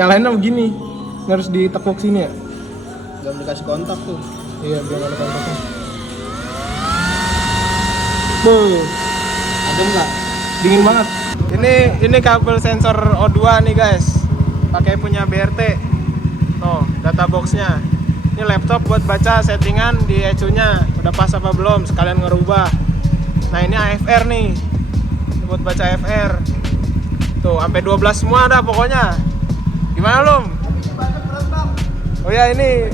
nyalainnya begini. Ini harus ditekuk sini ya. Belum dikasih kontak tuh. Iya, belum ada kontaknya. Tuh. Adem nggak? Dingin banget. Ini kabel sensor O2 nih guys. Pakai punya BRT. Tuh, data boxnya. Ini laptop buat baca settingan di ECU-nya. Udah pas apa belum? Sekalian ngerubah. Nah, ini AFR nih. Ini buat baca AFR. Tuh, sampai 12 semua dah pokoknya. Gimana Lum? Oh ya, ini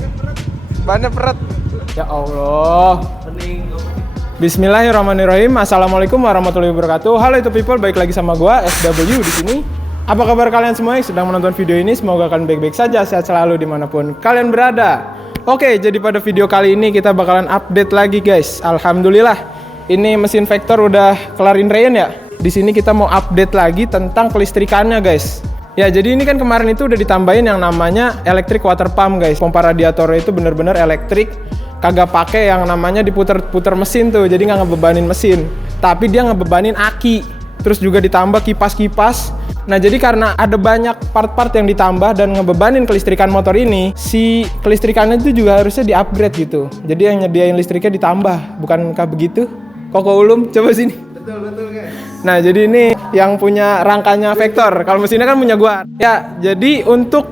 bannya peret. Ya Allah. Bismillahirrahmanirrahim. Assalamualaikum warahmatullahi wabarakatuh. Halo itu people, balik lagi sama gua SW di sini. Apa kabar kalian semua yang sedang menonton video ini? Semoga kalian baik-baik saja, sehat selalu dimanapun kalian berada. Oke, jadi pada video kali ini kita bakalan update lagi guys. Alhamdulillah, ini mesin Vector udah kelarin rain ya. Di sini kita mau update lagi tentang kelistrikannya guys. Ya, jadi ini kan kemarin itu udah ditambahin yang namanya electric water pump guys. Pompa radiatornya itu bener-bener elektrik. Kagak pakai yang namanya diputer-puter mesin tuh, jadi nggak ngebebanin mesin, tapi dia ngebebanin aki. Terus juga ditambah kipas-kipas. Nah, jadi karena ada banyak part-part yang ditambah dan ngebebanin kelistrikan motor ini, si kelistrikannya itu juga harusnya di-upgrade gitu. Jadi yang nyediain listriknya ditambah, bukankah begitu? Koko Ulum, coba sini. Betul guys. Nah, jadi ini yang punya rangkanya Vector. Kalau mesinnya kan punya gua. Ya, jadi untuk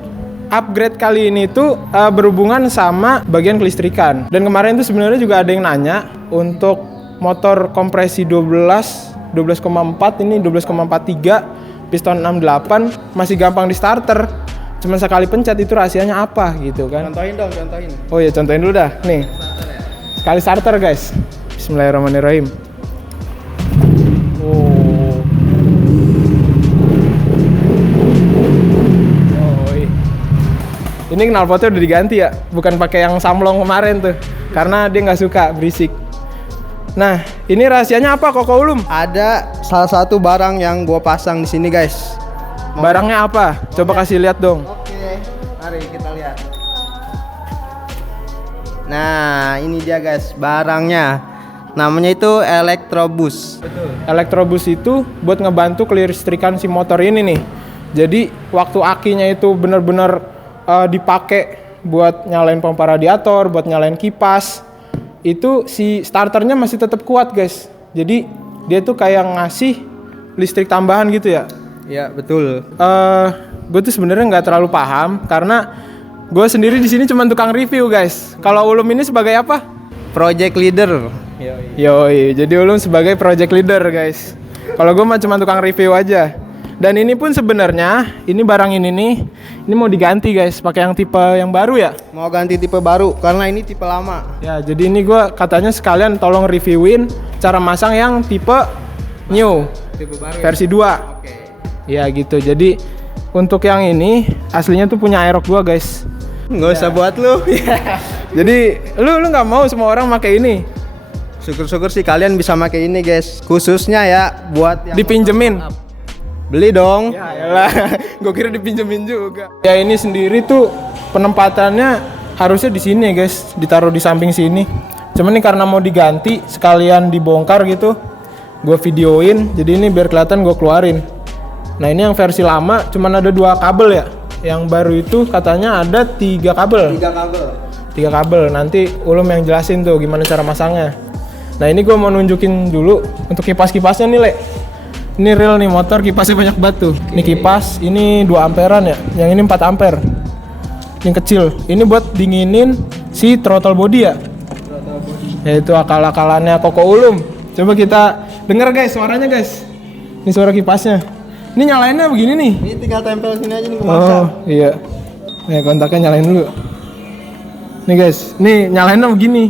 upgrade kali ini tuh berhubungan sama bagian kelistrikan. Dan kemarin tuh sebenarnya juga ada yang nanya untuk motor kompresi 12,4 ini 12,43 piston 68 masih gampang di starter. Cuman sekali pencet itu rahasianya apa gitu kan. Contohin dong, contohin. Oh ya, contohin dulu dah. Nih. Sekali starter guys. Bismillahirrahmanirrahim. Ini knalpotnya udah diganti ya, bukan pakai yang samlong kemarin tuh, karena dia nggak suka berisik. Nah, ini rahasianya apa Koko Ulum? Ada salah satu barang yang gua pasang di sini guys. Barangnya apa? Coba kasih lihat dong. Oke, mari kita lihat. Nah, ini dia guys barangnya. Namanya itu Elektrobus. Betul. Elektrobus itu buat ngebantu kelistrikan si motor ini nih. Jadi waktu akinya itu bener-bener dipakai buat nyalain pompa radiator, buat nyalain kipas, itu si starternya masih tetap kuat guys. Jadi dia tuh kayak ngasih listrik tambahan gitu ya. Iya betul. Gue tuh sebenarnya nggak terlalu paham karena gue sendiri di sini cuma tukang review guys. Kalau Ulum ini sebagai apa? Project leader. Yoi, jadi Ulum sebagai project leader guys. Kalau gue mah cuma tukang review aja. Dan ini pun sebenarnya ini barang ini nih, ini mau diganti guys, pakai yang tipe yang baru ya. Mau ganti tipe baru karena ini tipe lama. Ya, jadi ini gue katanya sekalian tolong reviewin cara masang yang tipe new, Tipe baru versi 2. Oke. Ya gitu. Jadi untuk yang ini aslinya tuh punya Aerox gua guys. Nggak usah buat lu. Jadi lu nggak mau semua orang pakai ini. Syukur-syukur sih kalian bisa pakai ini guys. Khususnya ya buat yang Dipinjemin. beli dong. Ya elah, gue kira dipinjemin juga. Ya ini sendiri tuh penempatannya harusnya di sini guys, ditaruh di samping sini. Cuman nih karena mau diganti sekalian dibongkar gitu, gue videoin. Jadi ini biar kelihatan gue keluarin. Nah ini yang versi lama cuman ada 2 kabel ya. Yang baru itu katanya ada 3 kabel. 3 kabel. 3 kabel. Nanti Ulum yang jelasin tuh gimana cara masangnya. Nah ini gue mau nunjukin dulu untuk kipas-kipasnya nih Le. Ini real nih motor, kipasnya banyak banget tuh. Ini kipas, ini 2 amperan ya. Yang ini 4 ampere. Yang kecil. Ini buat dinginin si throttle body ya. Yaitu akal-akalannya Koko Ulum. Coba kita denger guys suaranya guys. Ini suara kipasnya. Ini nyalainnya begini nih. Ini tinggal tempel sini aja nih kemasang. Oh iya. Nih kontaknya nyalain dulu. Nih guys, nih nyalainnya begini.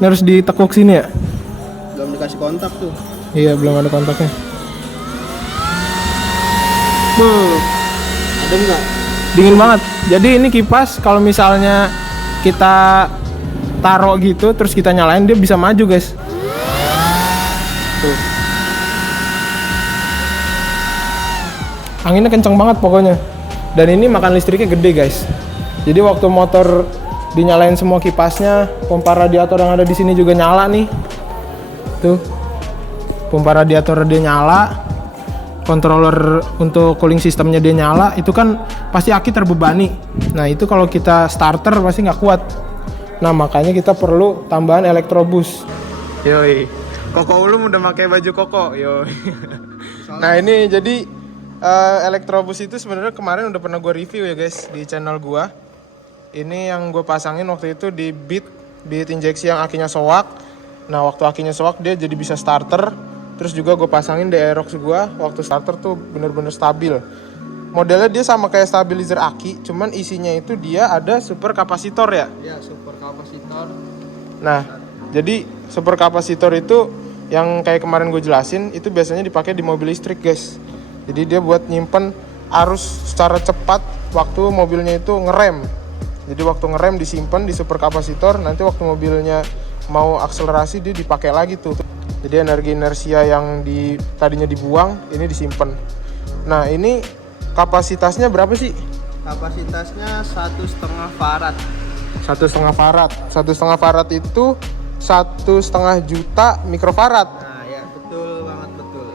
Ini harus ditekuk sini ya. Belum dikasih kontak tuh. Iya, belum ada kontaknya. Adem nggak? Dingin banget. Jadi ini kipas kalau misalnya kita taruh gitu terus kita nyalain dia bisa maju guys. Tuh. Anginnya kenceng banget pokoknya. Dan ini makan listriknya gede guys. Jadi waktu motor dinyalain semua kipasnya, pompa radiator yang ada di sini juga nyala nih. Tuh. Pompa radiator dia nyala. controller untuk cooling sistemnya dia nyala, itu kan pasti aki terbebani. Nah itu kalau kita starter pasti nggak kuat. Nah makanya kita perlu tambahan Electroboost. Yoi, Koko Ulum udah pakai baju koko. Yoi. Nah ini jadi Electroboost itu sebenarnya kemarin udah pernah gue review ya guys di channel gue. Ini yang gue pasangin waktu itu di beat injeksi yang akinya soak. Nah waktu akinya soak dia jadi bisa starter. Terus juga gue pasangin di Aerox gue, waktu starter tuh bener-bener stabil. Modelnya dia sama kayak stabilizer aki, cuman isinya itu dia ada super kapasitor ya? Iya, super kapasitor. Nah, jadi super kapasitor itu yang kayak kemarin gue jelasin, itu biasanya dipakai di mobil listrik guys. Jadi dia buat nyimpen arus secara cepat waktu mobilnya itu ngerem. Jadi waktu ngerem disimpan di super kapasitor, nanti waktu mobilnya mau akselerasi dia dipakai lagi tuh. Jadi energi inersia yang tadinya dibuang ini disimpan. Nah ini kapasitasnya berapa sih? Kapasitasnya 1,5 farad. 1,5 farad. 1,5 farad itu 1,5 juta mikrofarad. Nah ya betul banget, betul.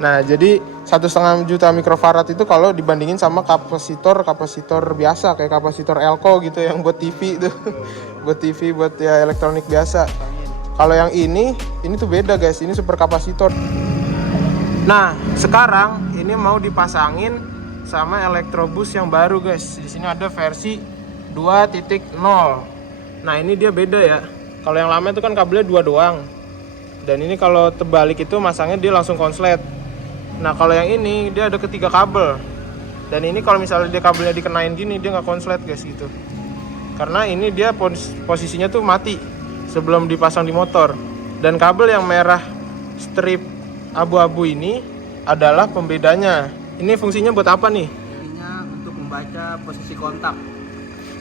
Nah jadi 1,5 juta mikrofarad itu kalau dibandingin sama kapasitor biasa kayak kapasitor Elko gitu yang buat TV itu, buat TV, buat ya elektronik biasa. Kalau yang ini tuh beda guys, ini super kapasitor. Nah, sekarang ini mau dipasangin sama Electroboost yang baru guys. Di sini ada versi 2.0. Nah, ini dia beda ya. Kalau yang lama itu kan kabelnya 2 doang. Dan ini kalau terbalik itu masangnya dia langsung konslet. Nah, kalau yang ini dia ada ketiga kabel. Dan ini kalau misalnya dia kabelnya dikenain gini, dia nggak konslet guys gitu. Karena ini dia posisinya tuh mati sebelum dipasang di motor. Dan kabel yang merah strip abu-abu ini adalah pembedanya. Ini fungsinya buat apa nih? Intinya untuk membaca posisi kontak.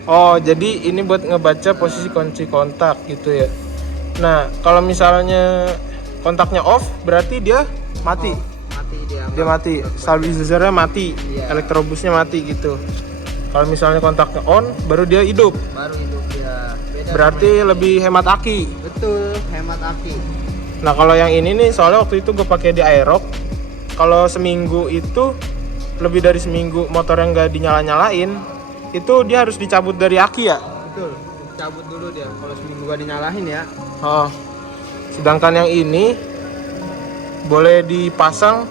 Oh, jadi ini buat ngebaca posisi kunci kontak gitu ya. Nah, kalau misalnya kontaknya off berarti dia mati. Mati dia. Dia mati. Stabilizernya mati. Iya. Electroboostnya mati gitu. Kalau misalnya kontaknya on baru dia hidup. Baru hidup dia. Beda Berarti lebih hemat aki. betul, hemat aki. Nah kalau yang ini nih soalnya waktu itu gue pakai di Aerox. Kalau seminggu itu lebih dari seminggu motor yang nggak dinyala-nyalain, itu dia harus dicabut dari aki ya. Betul, cabut dulu dia kalau seminggu gak dinyalain ya. Oh. Sedangkan yang ini boleh dipasang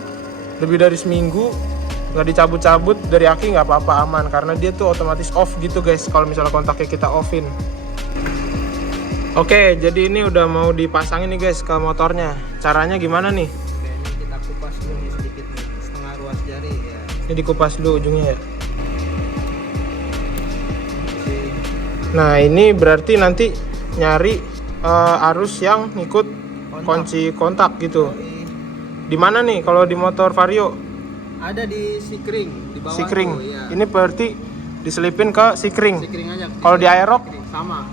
lebih dari seminggu nggak dicabut-cabut dari aki, nggak apa-apa, aman karena dia tuh otomatis off gitu guys kalau misalnya kontaknya kita offin. Oke, jadi ini udah mau dipasangin nih guys ke motornya. Caranya gimana nih? Oke, ini kita kupas dulu nih sedikit nih, setengah ruas jari ya. Ini dikupas dulu ujungnya ya. Nah ini berarti nanti nyari arus yang ngikut kunci kontak gitu. Di mana nih kalau di motor Vario? Ada di sikring di bawah. Sikring. Tuh, ya. Ini berarti diselipin ke sikring. Sikring aja. Kalau di Aerox? Sama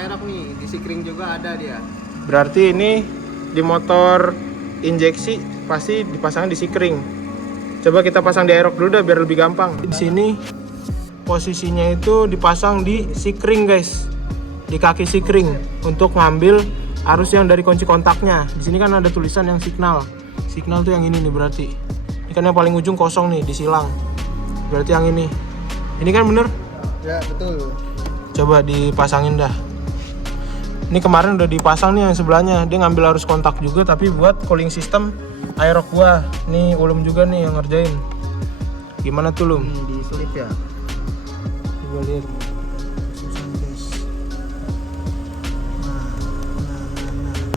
Aerox nih, di sikring juga ada dia. Berarti ini di motor injeksi pasti dipasang di sikring. Coba kita pasang di Aerox dulu dah biar lebih gampang. Di sini posisinya itu dipasang di sikring guys, di kaki sikring untuk ngambil arus yang dari kunci kontaknya. Di sini kan ada tulisan yang signal. Signal tuh yang ini nih berarti. Ini kan yang paling ujung kosong nih di silang. Berarti yang ini. Ini kan bener? Ya betul. Coba dipasangin dah. Ini kemarin udah dipasang nih yang sebelahnya. Dia ngambil arus kontak juga tapi buat cooling system Aerox gua. Nih Ulum juga nih yang ngerjain. Gimana tuh Ulum? Di selip ya. Coba lihat.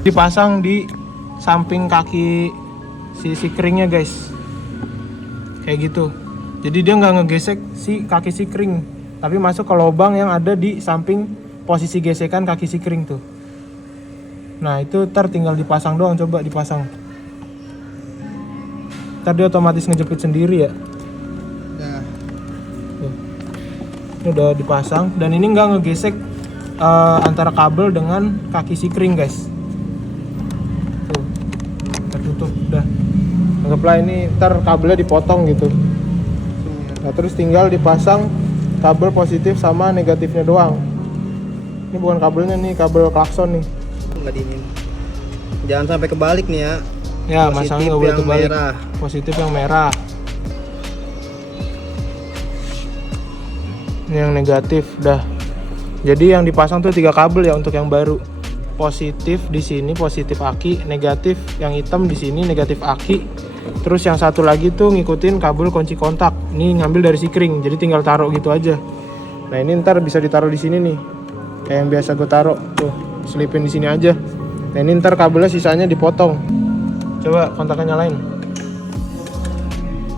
Dipasang di samping kaki si sikringnya guys. Kayak gitu. Jadi dia nggak ngegesek si kaki sikring, tapi masuk ke lubang yang ada di samping posisi gesekan kaki sikring tuh. Nah itu ntar tinggal dipasang doang, coba dipasang. Ntar dia otomatis ngejepit sendiri ya. Udah. Tuh. Ini udah dipasang dan ini nggak ngegesek antara kabel dengan kaki sikring guys. Tuh, tertutup udah. Anggaplah ini ntar kabelnya dipotong gitu. Nah terus tinggal dipasang kabel positif sama negatifnya doang. Ini bukan kabelnya nih, kabel klakson nih. Nggak dingin. Jangan sampai kebalik nih ya. Ya, masangnya nggak boleh yang terbalik. merah. Positif yang merah. Ini yang negatif, dah. Jadi yang dipasang tuh 3 kabel ya untuk yang baru. Positif di sini positif aki, negatif yang hitam di sini negatif aki. Terus yang satu lagi tuh ngikutin kabel kunci kontak. Ini ngambil dari sikring, jadi tinggal taruh gitu aja. Nah ini ntar bisa ditaruh di sini nih, kayak yang biasa gue taruh tuh, selipin di sini aja. Nah ini ntar kabelnya sisanya dipotong. Coba kontaknya nyalain.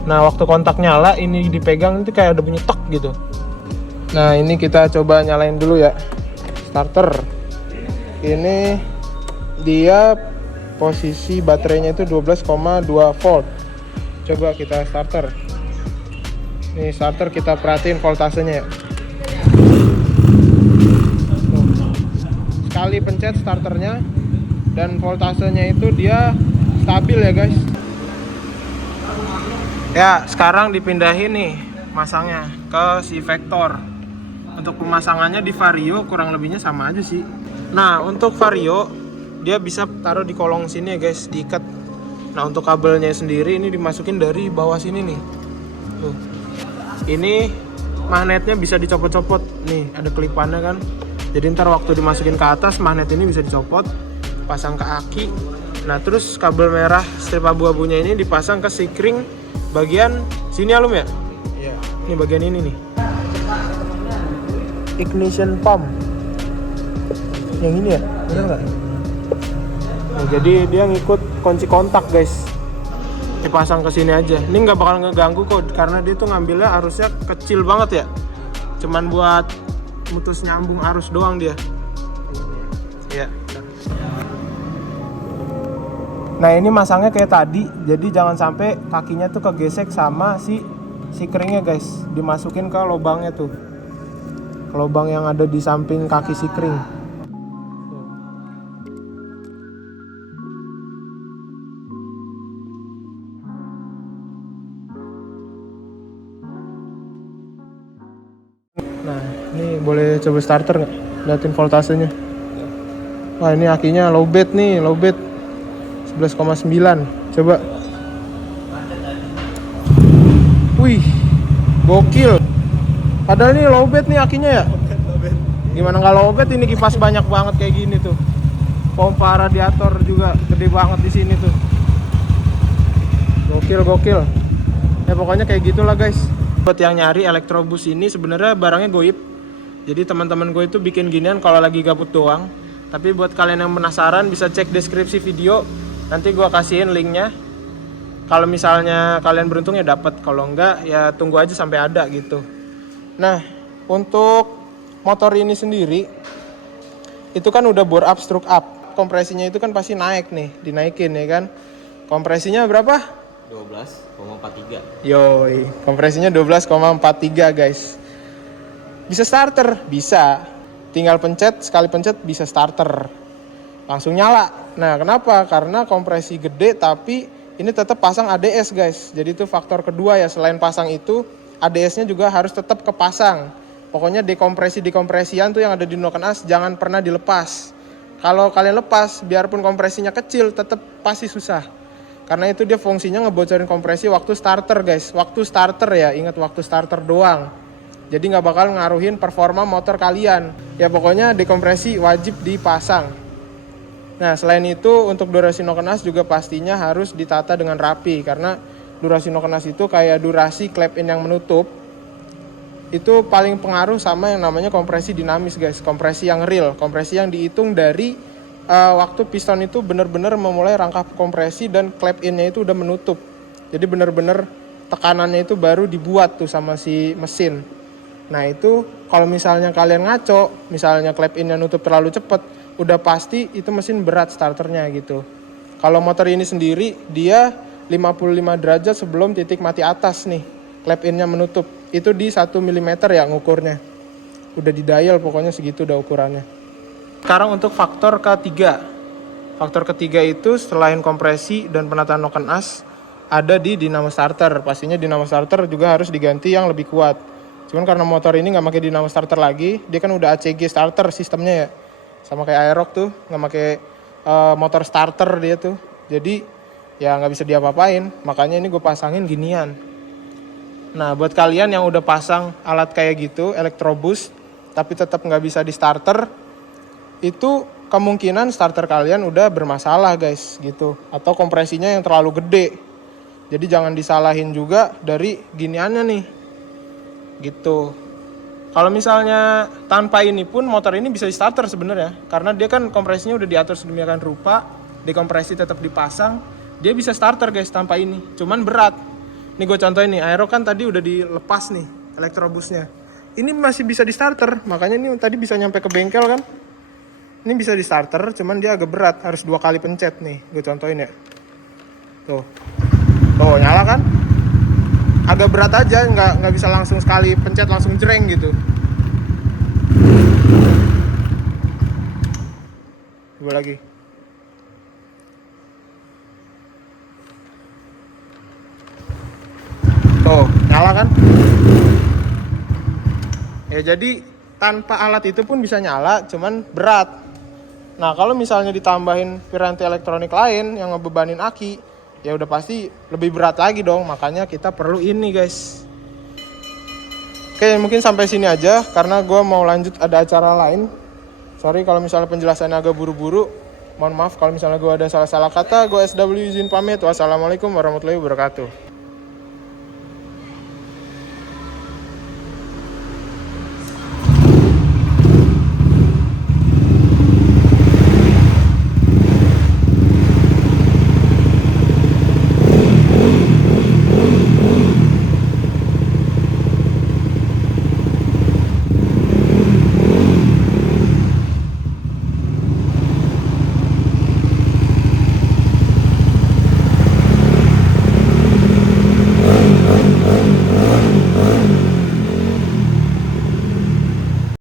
Nah waktu kontak nyala ini dipegang itu kayak ada bunyi tek gitu. Nah ini kita coba nyalain dulu ya starter. Ini dia posisi baterainya itu 12,2 volt. Coba kita starter. Nih starter kita perhatiin voltasenya ya. Sekali pencet starternya dan voltasenya itu dia stabil ya guys. Ya sekarang dipindahin nih masangnya ke si Vector. Untuk pemasangannya di Vario kurang lebihnya sama aja sih. Nah untuk Vario dia bisa taruh di kolong sini ya guys, diikat. Nah untuk kabelnya sendiri ini dimasukin dari bawah sini nih. Tuh. Ini magnetnya bisa dicopot-copot. Nih ada kelipannya kan. Jadi ntar waktu dimasukin ke atas magnet ini bisa dicopot, pasang ke aki. Nah terus kabel merah strip abu-abunya ini dipasang ke sikring bagian sini alum ya? Iya. Ini bagian ini nih. Ignition pump. Yang ini ya? Bener nggak? Nah, jadi dia ngikut kunci kontak guys. Dipasang ke sini aja. Ini nggak bakal ngeganggu kok karena dia tuh ngambilnya arusnya kecil banget ya. Cuman buat mutus nyambung arus doang dia. Ya. Nah ini masangnya kayak tadi, jadi jangan sampai kakinya tuh kegesek sama si sikringnya guys. Dimasukin ke lubangnya tuh, ke lubang yang ada di samping kaki sikring. Nah ini boleh coba starter nggak? Liatin voltasenya. Wah ini akinya low bed nih, low bed 11,9. Coba. Wih, gokil. Padahal ini low bed nih akinya ya. Gimana nggak low bed, ini kipas banyak banget kayak gini tuh. Pompa radiator juga gede banget di sini tuh. Gokil. Ya pokoknya kayak gitulah guys. Buat yang nyari Elektrobus ini sebenarnya barangnya goib. Jadi teman-teman gue itu bikin ginian kalau lagi gabut doang. Tapi buat kalian yang penasaran bisa cek deskripsi video. Nanti gue kasihin linknya. Kalau misalnya kalian beruntung ya dapat, kalau enggak ya tunggu aja sampai ada gitu. Nah, untuk motor ini sendiri itu kan udah bore up, stroke up. Kompresinya itu kan pasti naik nih, dinaikin ya kan. Kompresinya berapa? 12,43. Yoi, kompresinya 12,43 guys. Bisa starter? Bisa. Tinggal pencet, sekali pencet bisa starter. Langsung nyala. Nah, kenapa? Karena kompresi gede tapi ini tetap pasang ADS guys. Jadi itu faktor kedua ya, selain pasang itu ADS-nya juga harus tetap kepasang. Pokoknya dekompresian tuh yang ada di noken as jangan pernah dilepas. Kalau kalian lepas, biarpun kompresinya kecil tetap pasti susah. Karena itu dia fungsinya ngebocorin kompresi waktu starter guys. Waktu starter ya, ingat waktu starter doang. Jadi nggak bakal ngaruhin performa motor kalian. Ya pokoknya dekompresi wajib dipasang. Nah selain itu untuk durasi noken as juga pastinya harus ditata dengan rapi. Karena durasi noken as itu kayak durasi clap in yang menutup. Itu paling pengaruh sama yang namanya kompresi dinamis guys. Kompresi yang real, kompresi yang dihitung dari waktu piston itu benar-benar memulai rangkap kompresi dan clap in-nya itu udah menutup. Jadi benar-benar tekanannya itu baru dibuat tuh sama si mesin. Nah itu kalau misalnya kalian ngaco, misalnya clap in-nya nutup terlalu cepat, udah pasti itu mesin berat starternya gitu. Kalau motor ini sendiri dia 55 derajat sebelum titik mati atas nih, clap in-nya menutup. Itu di 1 mm ya ngukurnya. Udah di dial pokoknya segitu udah ukurannya. Sekarang untuk faktor ketiga. Faktor ketiga itu selain kompresi dan penataan noken as ada di dinamo starter. Pastinya dinamo starter juga harus diganti yang lebih kuat. Cuman karena motor ini nggak pakai dinamo starter lagi, dia kan udah ACG starter sistemnya ya. Sama kayak Aerox tuh, nggak pakai motor starter dia tuh. Jadi ya nggak bisa diapa-apain. Makanya ini gue pasangin ginian. Nah, buat kalian yang udah pasang alat kayak gitu, Electroboost, tapi tetap nggak bisa di starter, itu kemungkinan starter kalian udah bermasalah guys gitu, atau kompresinya yang terlalu gede. Jadi jangan disalahin juga dari giniannya nih gitu. Kalau misalnya tanpa ini pun motor ini bisa di starter sebenarnya, karena dia kan kompresinya udah diatur sedemikian rupa, dekompresi tetap dipasang, dia bisa starter guys tanpa ini. Cuman berat. Nih gue contohin nih, aero kan tadi udah dilepas nih Electroboostnya. Ini masih bisa di starter, makanya ini tadi bisa nyampe ke bengkel kan. Ini bisa di starter, cuman dia agak berat, harus 2 kali pencet nih. Gue contohin ya. Tuh, nyala kan? Agak berat aja, nggak bisa langsung sekali pencet langsung jreng gitu. Coba lagi. Tuh, nyala kan? Ya jadi tanpa alat itu pun bisa nyala, cuman berat. Nah, kalau misalnya ditambahin piranti elektronik lain yang ngebebanin aki, ya udah pasti lebih berat lagi dong. Makanya kita perlu ini guys. Oke, mungkin sampai sini aja karena gue mau lanjut ada acara lain. Sorry kalau misalnya penjelasannya agak buru-buru. Mohon maaf kalau misalnya gue ada salah-salah kata. Gue SW izin pamit. Wassalamualaikum warahmatullahi wabarakatuh.